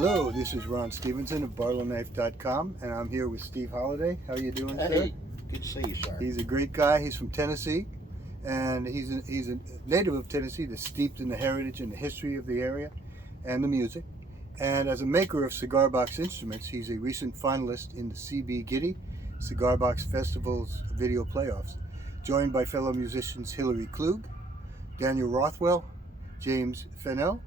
Hello, this is Ron Stevenson of BarlowKnife.com, and I'm here with Steve Holladay. How are you doing, sir? Hey, good to see you, sir. He's a great guy. He's from Tennessee, and he's a native of Tennessee that's steeped in the heritage and the history of the area and the music. And as a maker of cigar box instruments, he's a recent finalist in the CB Giddy Cigar Box Festival's video playoffs, joined by fellow musicians Hillary Klug, Daniel Rothwell, James Fennell.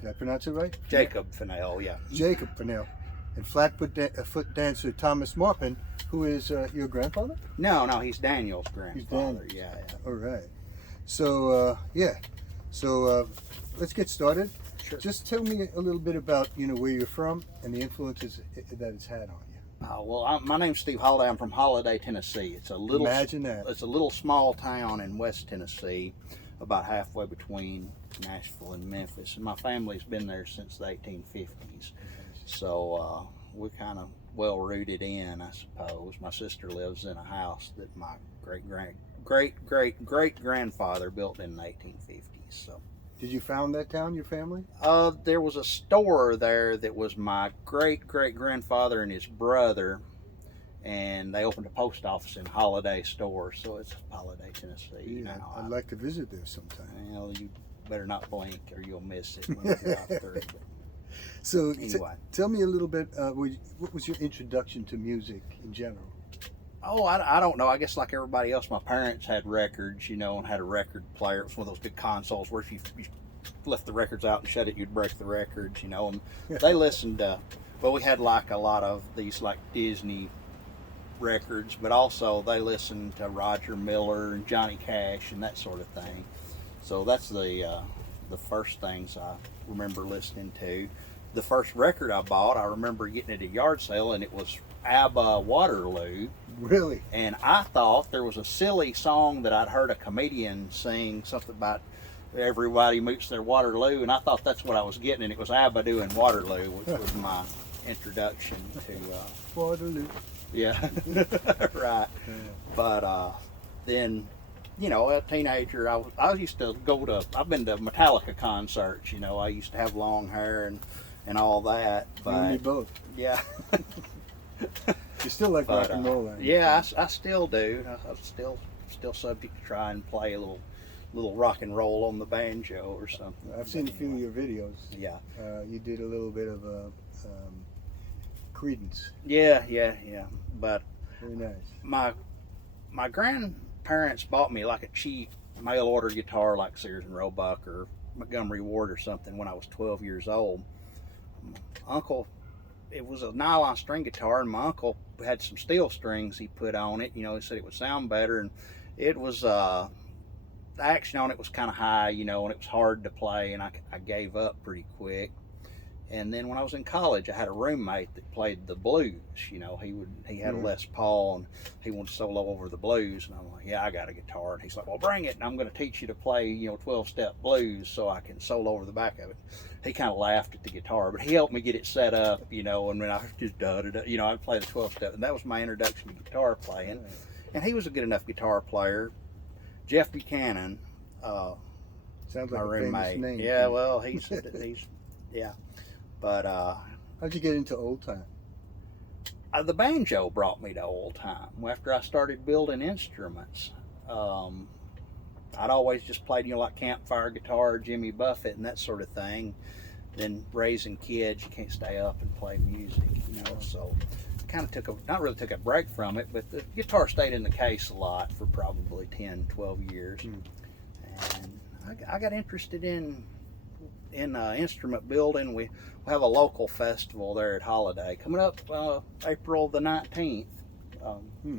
Did I pronounce it right? Jacob Fennell, yeah. Jacob Fennell. And foot dancer Thomas Maupin, who is your grandfather? No, he's Daniel's grandfather. He's Daniel's. Yeah. All right. So, let's get started. Sure. Just tell me a little bit about, where you're from and the influences that it's had on you. My name's Steve Holladay. I'm from Holladay, Tennessee. Imagine that. It's a little small town in West Tennessee, about halfway between Nashville and Memphis. And my family's been there since the 1850s. So we're kind of well rooted in, I suppose. My sister lives in a house that my great-great-great-great-grandfather built in the 1850s. So. Did you found that town, your family? There was a store there that was my great-great-grandfather and his brother, and they opened a post office in Holladay store, so it's Holladay, Tennessee. Yeah, I'd like to visit there sometime. Well, you better not blink or you'll miss it when you're out there. So anyway. Tell me a little bit, what was your introduction to music in general? Oh, I don't know. I guess like everybody else, my parents had records, and had a record player. It was one of those big consoles where if you left the records out and shut it, you'd break the records, and they listened to, well, we had like a lot of these like Disney records, but also they listened to Roger Miller and Johnny Cash and that sort of thing. So that's the first things I remember listening to. The first record I bought, I remember getting at a yard sale, and it was ABBA Waterloo. Really? And I thought there was a silly song that I'd heard a comedian sing, something about everybody meets their Waterloo, and I thought that's what I was getting, and it was ABBA doing Waterloo, which was my introduction to Waterloo. Yeah, right. Yeah. But then, a teenager, I used to I've been to Metallica concerts, I used to have long hair and all that. But, you and me both. Yeah. You still like rock and roll, then? Yeah, I still do. I'm still subject to try and play a little rock and roll on the banjo or something. I've seen a few of your videos. Yeah. You did a little bit of Credence. Yeah. But very nice. My grandparents bought me like a cheap mail order guitar like Sears and Roebuck or Montgomery Ward or something when I was 12 years old. It was a nylon string guitar, and my uncle had some steel strings he put on it. He said it would sound better, and it was the action on it was kind of high, and it was hard to play, and I gave up pretty quick. And then when I was in college, I had a roommate that played the blues. He had a Les Paul, and he wanted to solo over the blues. And I'm like, yeah, I got a guitar. And he's like, well, bring it, and I'm going to teach you to play, 12-step blues so I can solo over the back of it. He kind of laughed at the guitar, but he helped me get it set up, and then I just I'd play the 12-step, and that was my introduction to guitar playing. And he was a good enough guitar player. Jeff Buchanan, sounds like my a roommate. famous name. Yeah, well, he's yeah. But how'd you get into old time? The banjo brought me to old time. After I started building instruments, I'd always just played, like campfire guitar, Jimmy Buffett, and that sort of thing. Then raising kids, you can't stay up and play music, So kind of not really took a break from it, but the guitar stayed in the case a lot for probably 10, 12 years. And I got interested in instrument building. We have a local festival there at Holladay coming up April the 19th.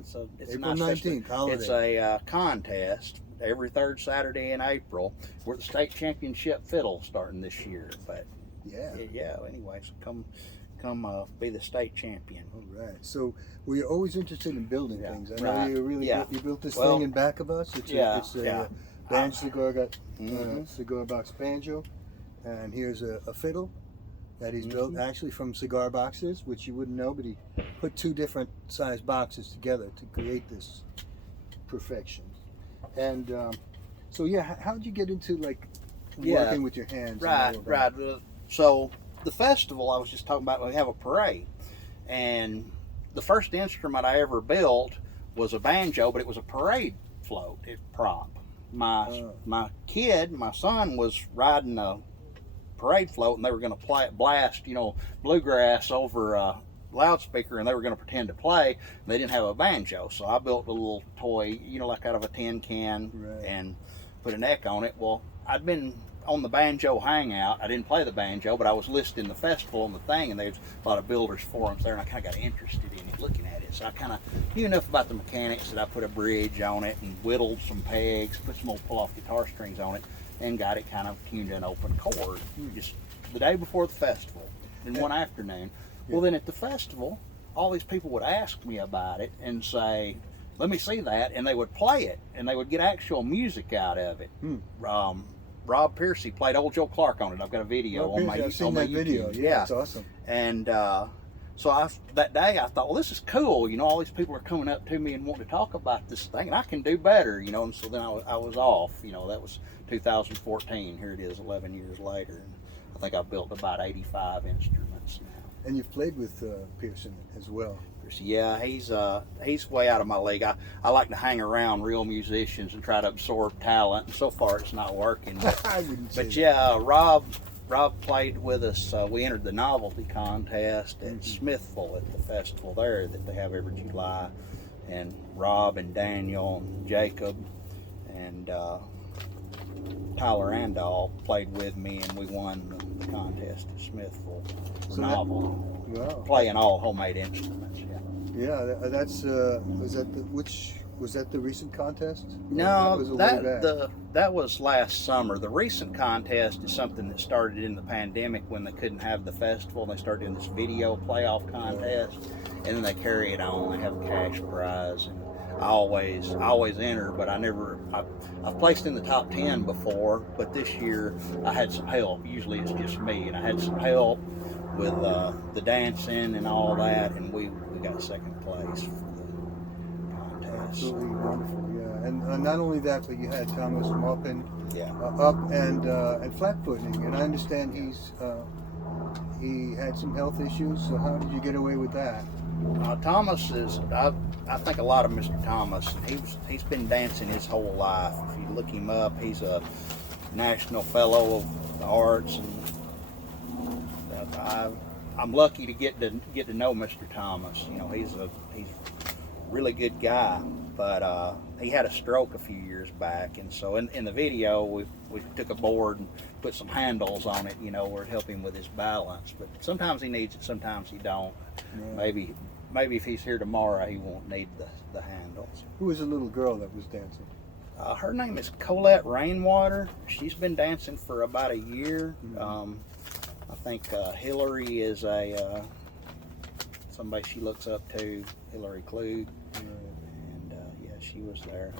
So it's April 19th, Holladay. It's a contest every third Saturday in April. We're at the state championship fiddle starting this year. But anyway, so come be the state champion. All right. So were you always interested in building things? I know right. You built this thing in back of us. It's a band cigar, got cigar box banjo, and here's a fiddle that he's built actually from cigar boxes, which you wouldn't know, but he put two different size boxes together to create this perfection. And so how did you get into working with your hands? Right. So the festival I was just talking about, we have a parade, and the first instrument I ever built was a banjo, but it was a parade float, prop. My son was riding a parade float, and they were going to blast, bluegrass over a loudspeaker, and they were going to pretend to play. They didn't have a banjo, so I built a little toy, like out of a tin can, right, and put a neck on it. Well, I'd been on the banjo hangout. I didn't play the banjo, but I was listed in the festival and the thing, and there's a lot of builders forums there, and I kind of got interested in it, looking at it. So I kind of knew enough about the mechanics that I put a bridge on it and whittled some pegs, put some old pull-off guitar strings on it, and got it kind of tuned to an open chord just the day before the festival, in one afternoon. Well, then at the festival, all these people would ask me about it and say, let me see that, and they would play it, and they would get actual music out of it. Rob Piercy played Old Joe Clark on it. I've got a video on my I've seen that video. Yeah, it's awesome. And so that day I thought, well, this is cool. All these people are coming up to me and wanting to talk about this thing, and I can do better. And so then I was off. That was 2014. Here it is, 11 years later, and I think I've built about 85 instruments now. And you've played with Pearson as well. Yeah, he's way out of my league. I like to hang around real musicians and try to absorb talent, and so far it's not working. I wouldn't say but yeah, Rob played with us. We entered the novelty contest at Smithville at the festival there that they have every July, and Rob and Daniel and Jacob and Tyler Andall played with me, and we won the contest at Smithville for novelty. Wow. Playing all homemade instruments. Yeah, that's was that the recent contest? No, that was last summer. The recent contest is something that started in the pandemic when they couldn't have the festival. They started doing this video playoff contest, and then they carry it on. They have a cash prize, and I always enter, but I've placed in the top 10 before, but this year I had some help. Usually it's just me, and I had some help with the dancing and all that, and we got second place for the contest. Absolutely wonderful, yeah. And not only that, but you had Thomas Maupin Yeah. Up and flat-footing, and I understand he had some health issues. So how did you get away with that? Thomas is, I think a lot of Mr. Thomas. He's been dancing his whole life. If you look him up, he's a National Fellow of the Arts, and I'm lucky to get to know Mr. Thomas. He's a really good guy, but he had a stroke a few years back, and so in the video we took a board and put some handles on it, where it helped him with his balance. But sometimes he needs it, sometimes he don't. Yeah. Maybe if he's here tomorrow, he won't need the handles. Who was the little girl that was dancing? Her name is Collette Rainwater. She's been dancing for about a year. Mm-hmm. I think Hillary is somebody she looks up to, Hillary Klug, and yeah, she was there.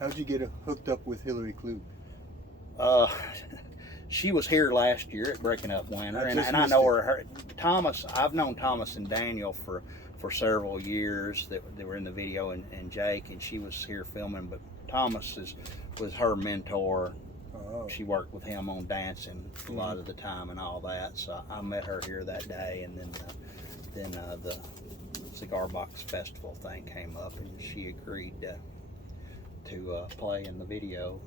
How'd you get hooked up with Hillary Klug? She was here last year at Breaking Up Winter, and I know her. Thomas, I've known Thomas and Daniel for several years that were in the video, and Jake, and she was here filming. But Thomas was her mentor. Oh. She worked with him on dancing a lot of the time and all that. So I met her here that day, and then the Cigar Box Festival thing came up, and she agreed to play in the video.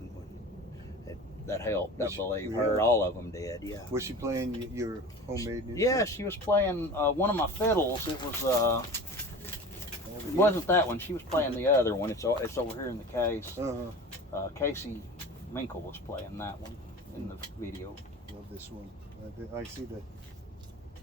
That helped, I believe. Her, all of them did, yeah. Was she playing your homemade music? Yeah, she was playing one of my fiddles. It was it wasn't that one. She was playing the other one. It's over here in the case. Casey Meikle was playing that one in the video. Love this one. I see the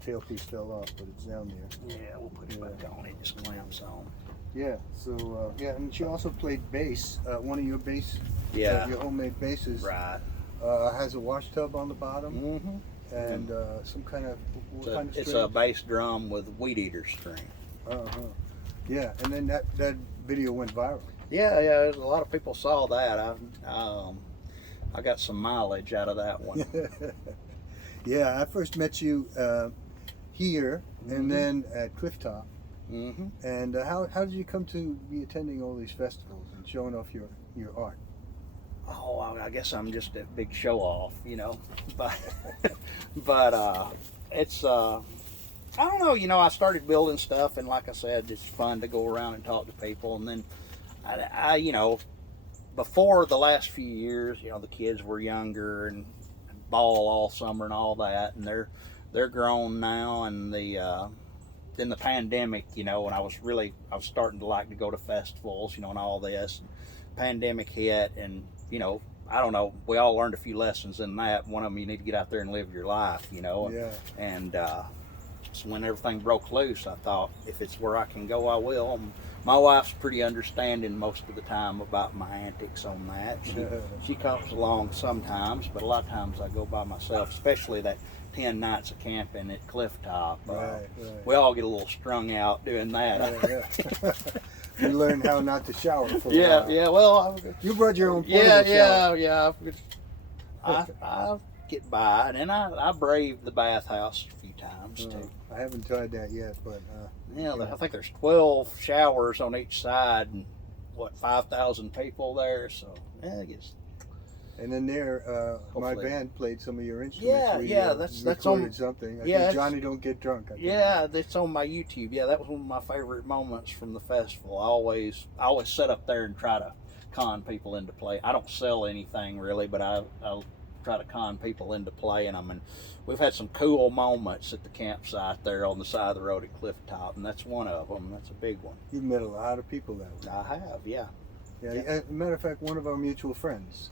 tailpiece fell off, but it's down there. Yeah, we'll put it back on. It just clamps on. Yeah. So yeah, and she also played bass. One of your bass. Yeah. Your homemade basses. Right. Has a wash tub on the bottom. And some kind of kind of it's a bass drum with weed eater string. Yeah, and then that video went viral. Yeah, a lot of people saw that. I got some mileage out of that one. Yeah, I first met you here, and then at Clifftop. And how did you come to be attending all these festivals and showing off your art? Oh, I guess I'm just a big show off, But it's I don't know. I started building stuff, and like I said, it's fun to go around and talk to people. And then I before the last few years, the kids were younger and ball all summer and all that, and they're grown now. And then the pandemic, and I was starting to like to go to festivals, and all this. Pandemic hit, and I don't know. We all learned a few lessons in that. One of them, you need to get out there and live your life, Yeah. And so when everything broke loose, I thought, if it's where I can go, I will. My wife's pretty understanding most of the time about my antics on that. She comes along sometimes, but a lot of times I go by myself, especially that 10 nights of camping at Clifftop. Right. We all get a little strung out doing that. Yeah. You learn how not to shower for a while. Yeah. Well, you brought your own portable shower. Yeah. I get by, and then I braved the bathhouse a few times too. I haven't tried that yet, but I think there's 12 showers on each side, and 5,000 people there. So I guess. And then my band played some of your instruments. That's on something. I think Johnny Don't Get Drunk. That's on my YouTube. Yeah, that was one of my favorite moments from the festival. I always sit up there and try to con people into play. I don't sell anything really, but I'll try to con people into playing them. And we've had some cool moments at the campsite there on the side of the road at Clifftop, and that's one of them. That's a big one. You've met a lot of people that way. I have, yeah. As a matter of fact, one of our mutual friends,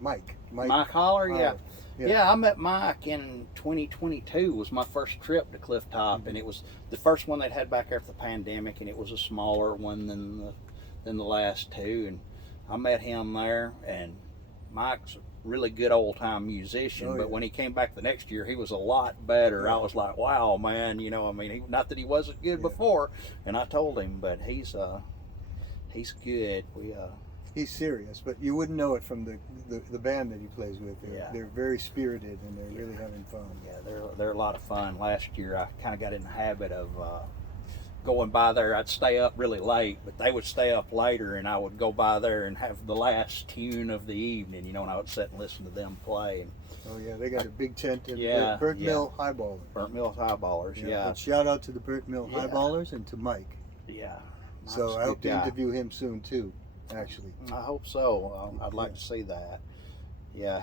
Mike Holler, yeah. I met Mike in 2022. Was my first trip to Clifftop, and it was the first one they'd had back after the pandemic, and it was a smaller one than the last two. And I met him there, and Mike's a really good old time musician. But when he came back the next year, he was a lot better. I was like, wow, man, not that he wasn't good before, and I told him, but he's good. He's serious, but you wouldn't know it from the band that he plays with. They're very spirited, and they're really having fun. Yeah, they're a lot of fun. Last year, I kind of got in the habit of going by there. I'd stay up really late, but they would stay up later, and I would go by there and have the last tune of the evening, and I would sit and listen to them play. Oh yeah, they got a big tent in Burnt Mill Highballers. Burnt Mill Highballers, yeah. But shout out to the Burnt Mill Highballers and to Mike. Yeah. So I hope to interview him soon too. Actually, I hope so. I'd like to see that. Yeah,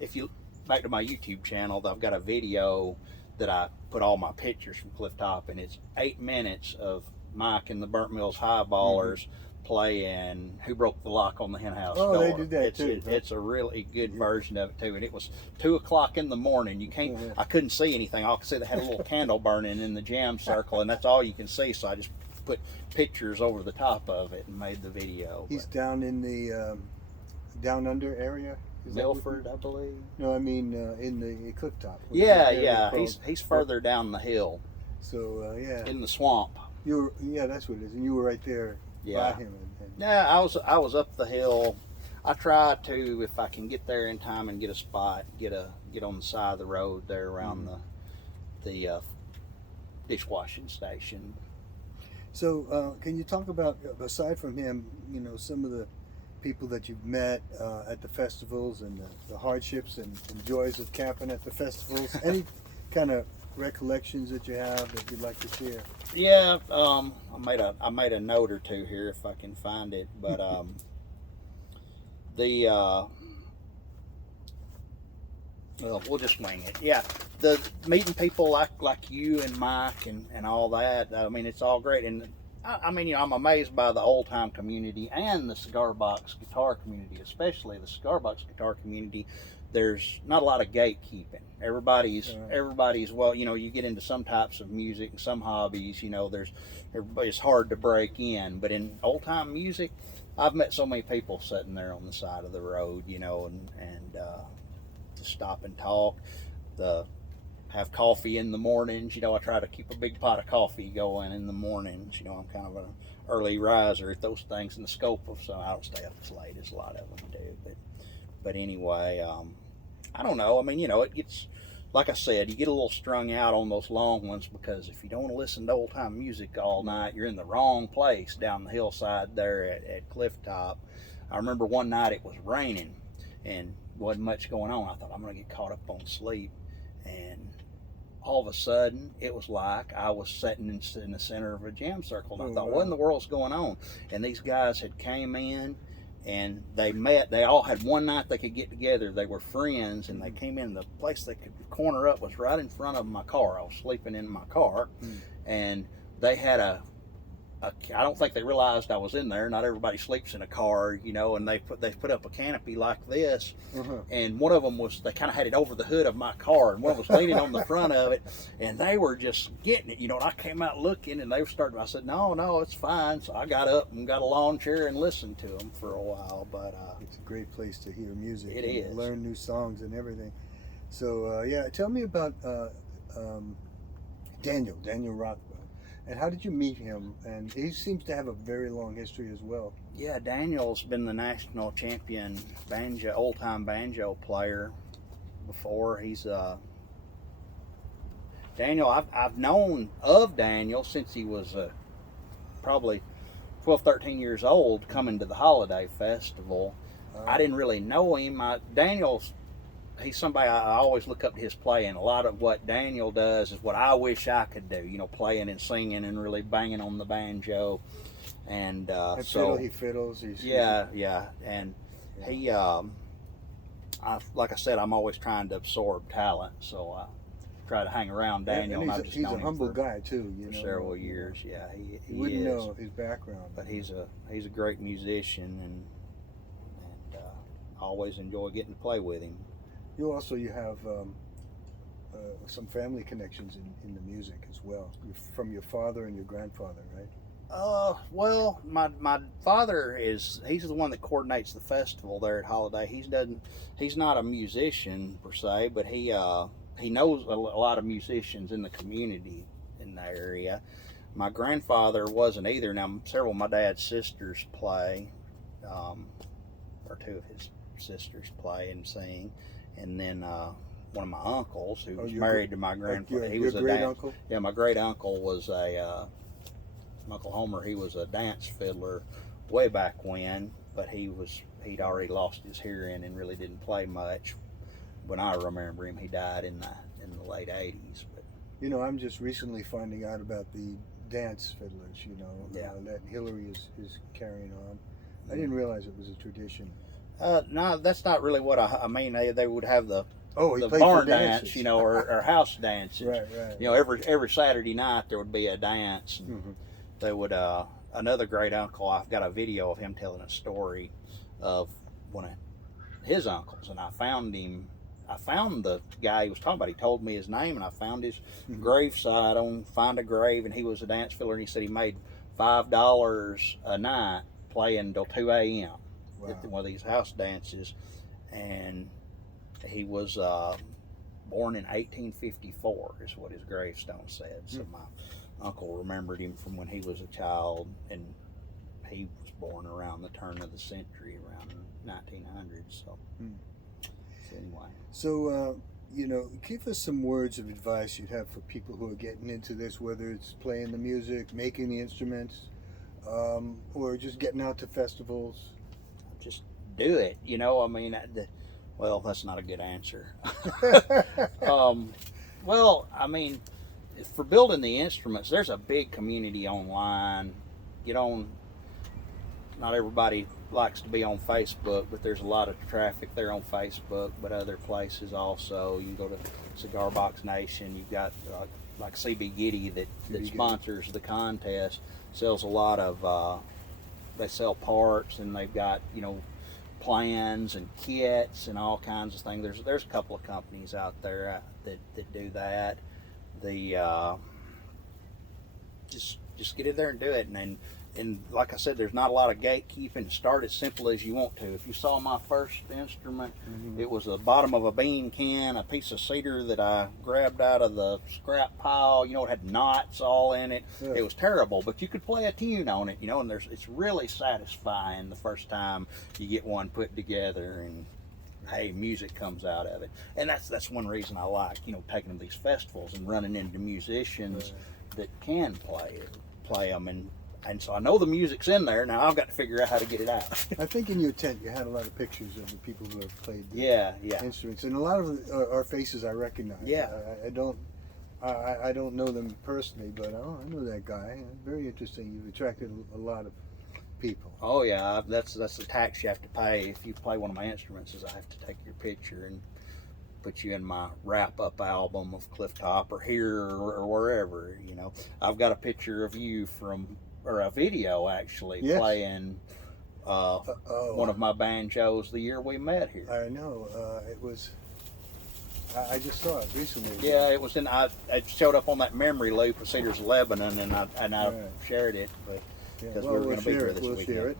if you back to my YouTube channel, I've got a video that I put all my pictures from Clifftop, and it's 8 minutes of Mike and the Burnt Mills Highballers playing "Who Broke the Lock on the Henhouse Door." They did that too. It's a really good version of it too, and it was 2:00 in the morning. You can't. I couldn't see anything. All I could see they had a little candle burning in the jam circle, and that's all you can see. So I just put pictures over the top of it and made the video. He's down in the down under area. Milford, I believe. No, I mean in the Clifftop. Yeah. He's further down the hill. So in the swamp. That's what it is. And you were right there by him. Yeah, I was up the hill. I try to, if I can get there in time and get a spot, get on the side of the road there around the dishwashing station. So can you talk about, aside from him, some of the people that you've met at the festivals and the hardships and joys of camping at the festivals? Any kind of recollections that you have that you'd like to share? Yeah, I made a note or two here if I can find it, but well, we'll just wing it. Yeah, the meeting people like you and Mike and all that. I mean, it's all great, and I mean, I'm amazed by the old time community and the cigar box guitar community, especially the cigar box guitar community. There's not a lot of gatekeeping. Everybody's well. You get into some types of music and some hobbies. It's hard to break in, but in old time music, I've met so many people sitting there on the side of the road, and to stop and talk, have coffee in the mornings. I try to keep a big pot of coffee going in the mornings. I'm kind of an early riser at those things in the scope of, so I don't stay up as late as a lot of them do. But anyway, I don't know. I mean, it gets, like I said, you get a little strung out on those long ones, because if you don't want to listen to old time music all night, you're in the wrong place down the hillside there at Clifftop. I remember one night it was raining, and wasn't much going on. I thought, I'm going to get caught up on sleep. And all of a sudden, it was like I was sitting in the center of a jam circle. And I thought, what in the world's going on? And these guys had came in, and they met. They all had one night they could get together. They were friends, and they came in. The place they could corner up was right in front of my car. I was sleeping in my car, and they had I don't think they realized I was in there. Not everybody sleeps in a car, you know, and they put up a canopy like this, and one of them they kind of had it over the hood of my car, and one was leaning on the front of it, and they were just getting it, you know, and I came out looking, and they were starting, I said, no, it's fine. So I got up and got a lawn chair and listened to them for a while, but it's a great place to hear music. It and is. Learn new songs and everything. So, yeah, tell me about Daniel Rothwell. And how did you meet him? And he seems to have a very long history as well. Yeah, Daniel's been the national champion old time banjo player before. He's Daniel. I've known of Daniel since he was probably 12, 13 years old, coming to the Holladay Festival. I didn't really know him. He's somebody I always look up to his play, and a lot of what Daniel does is what I wish I could do, you know, playing and singing and really banging on the banjo. And he fiddles. Yeah. And he, like I said, I'm always trying to absorb talent, so I try to hang around Daniel. And he's a humble guy too, you know. Several years, yeah. He wouldn't is. know his background, but he's a great musician, and I always enjoy getting to play with him. You have some family connections in the music as well, from your father and your grandfather, right? Well, my father he's the one that coordinates the festival there at Holladay. He's not a musician per se, but he knows a lot of musicians in the community in the area. My grandfather wasn't either. Now, several of my dad's sisters play, or two of his sisters play and sing. And then one of my uncles, who was married to my grandfather, he was a great uncle. Yeah, my great uncle was Uncle Homer. He was a dance fiddler way back when, but he'd already lost his hearing and really didn't play much. When I remember him, he died in the late '80s. But you know, I'm just recently finding out about the dance fiddlers. You know, that Hillary is carrying on. I didn't realize it was a tradition. No, that's not really what I mean. They would have the the barn dance, you know, or house dances. Right. You know, every Saturday night there would be a dance. They would. Another great uncle. I've got a video of him telling a story of one of his uncles, and I found him. I found the guy he was talking about. He told me his name, and I found his graveside on Find a Grave, and he was a dance fiddler, and he said he made $5 a night playing till 2 a.m. at one of these house dances. And he was born in 1854 is what his gravestone said. So my uncle remembered him from when he was a child, and he was born around the turn of the century, around 1900. So anyway. So you know, give us some words of advice you'd have for people who are getting into this, whether it's playing the music, making the instruments, or just getting out to festivals. Just do it, you know. I mean, well, that's not a good answer. Well, I mean, for building the instruments, there's a big community online. Get on. Not everybody likes to be on Facebook, but there's a lot of traffic there on Facebook, but other places also. You go to Cigar Box Nation. You've got like CB Giddy that sponsors the contest, sells a lot of. They sell parts, and they've got, you know, plans and kits and all kinds of things. There's a couple of companies out there that do that. Just get in there and do it, and like I said, there's not a lot of gatekeeping. Start as simple as you want to. If you saw my first instrument, it was the bottom of a bean can, a piece of cedar that I grabbed out of the scrap pile. You know, it had knots all in it. Yeah. It was terrible, but you could play a tune on it, you know, and it's really satisfying the first time you get one put together, and hey, music comes out of it. And that's one reason I like, you know, taking them to these festivals and running into musicians that can play them. And and so I know the music's in there. Now I've got to figure out how to get it out. I think in your tent you had a lot of pictures of the people who have played the Yeah. instruments, and a lot of our faces I recognize. Yeah. I don't know them personally, but I know that guy. Very interesting. You've attracted a lot of people. Oh yeah, that's the tax you have to pay if you play one of my instruments. Is I have to take your picture and put you in my wrap-up album of Clifftop or here or wherever. You know, I've got a picture of you or a video actually, yes. playing one of my banjos the year we met here. I know. It was. I just saw it recently. Yeah, it was it showed up on that memory loop of Cedars of Lebanon, and I right. shared it, but because well, we were going to be here this we'll weekend. share it.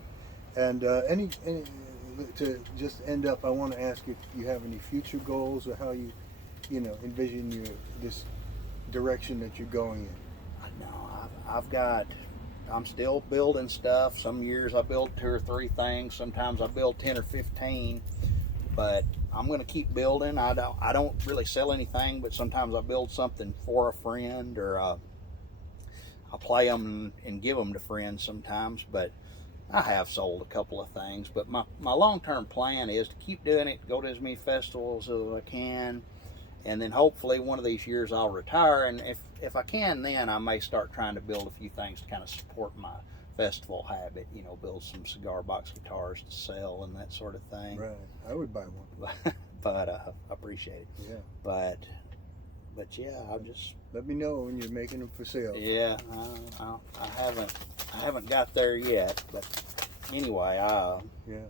And any to just end up, I want to ask if you have any future goals or how you envision this direction that you're going in. No, I'm still building stuff. Some years I build 2 or 3 things. Sometimes I build 10 or 15. But I'm going to keep building. I don't really sell anything, but sometimes I build something for a friend, or I play them and give them to friends sometimes. But I have sold a couple of things. But my long-term plan is to keep doing it, go to as many festivals as I can, and then hopefully one of these years I'll retire. And if I can, then I may start trying to build a few things to kind of support my festival habit, build some cigar box guitars to sell and that sort of thing. Right, I would buy one. But I appreciate it. Yeah. But yeah, I'll just let me know when you're making them for sale. Yeah, I haven't got there yet, but anyway, yeah.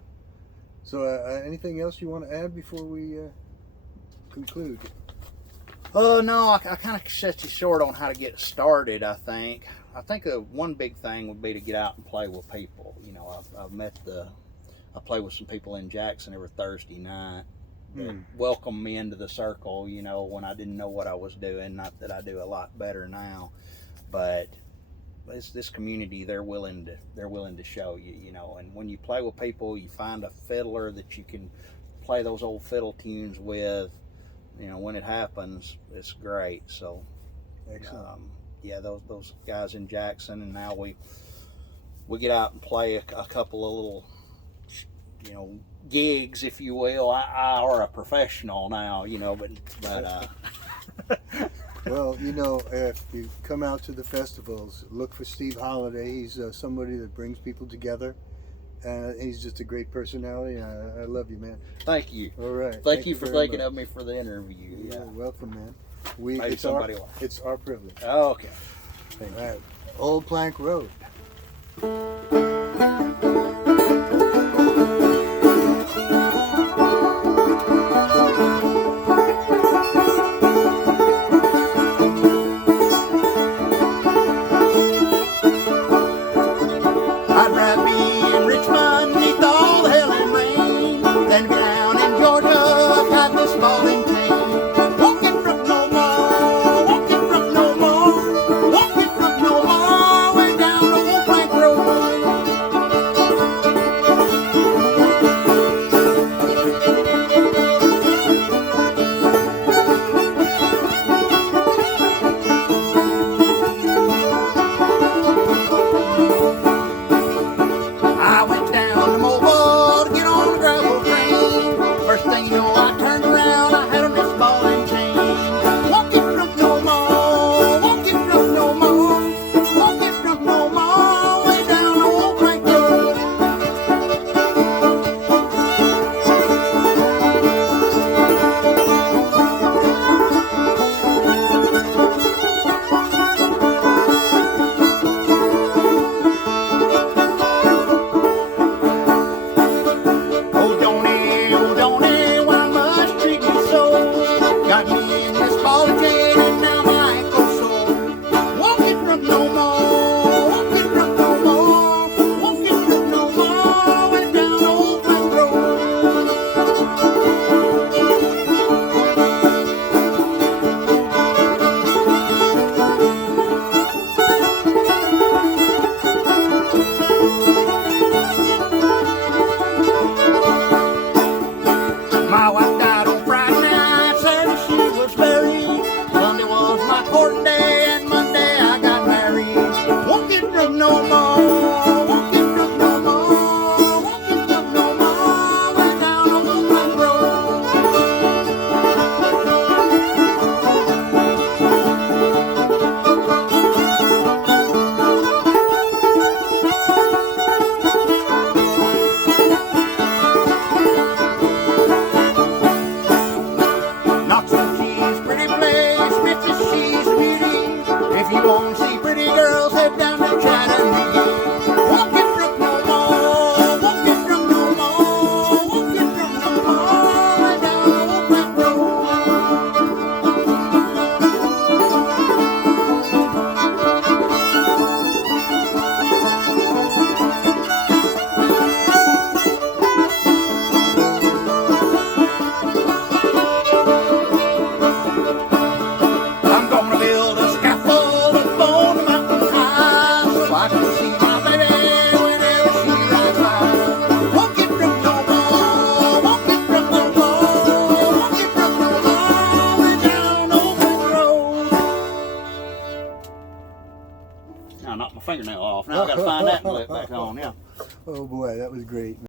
So anything else you want to add before we conclude? Oh no, I kind of set you short on how to get started. I think one big thing would be to get out and play with people. I play with some people in Jackson every Thursday night that welcome me into the circle, when I didn't know what I was doing. Not that I do a lot better now, but this community, they're willing to show you, and when you play with people, you find a fiddler that you can play those old fiddle tunes with. When it happens, it's great. So excellent. Yeah, those guys in Jackson, and now we get out and play a couple of little, gigs, if you will. I are a professional now, but Well, if you come out to the festivals, look for Steve Holladay. He's somebody that brings people together. He's just a great personality. I love you, man. Thank you. All right. Thank you for thinking of me for the interview. Yeah. You're welcome, man. It's our privilege. Oh, okay. All right. Old Plank Road. I'd rather be in Richmond beneath all the hell and rain than be down in Georgia got this ball and chain. Won't get broke no more, won't get broke no more, won't get broke no more, way down Old Plank Road. fingernail off. Now I got to find that and glue it back on. Yeah. Oh boy, that was great.